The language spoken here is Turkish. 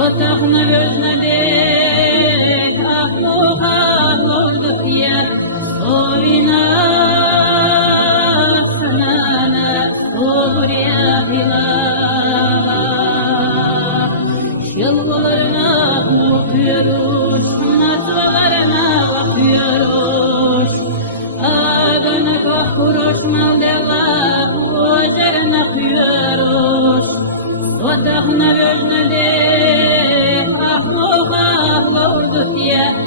Otağına gözüne ahluha olduk ya Ovina sanana Uğurya bilala Yıllarına bakıyoruz Nasıllarına bakıyoruz Ağına kahkuruş maldeva Uğurlarına bakıyoruz Otağına gözüne ahluha olduk ya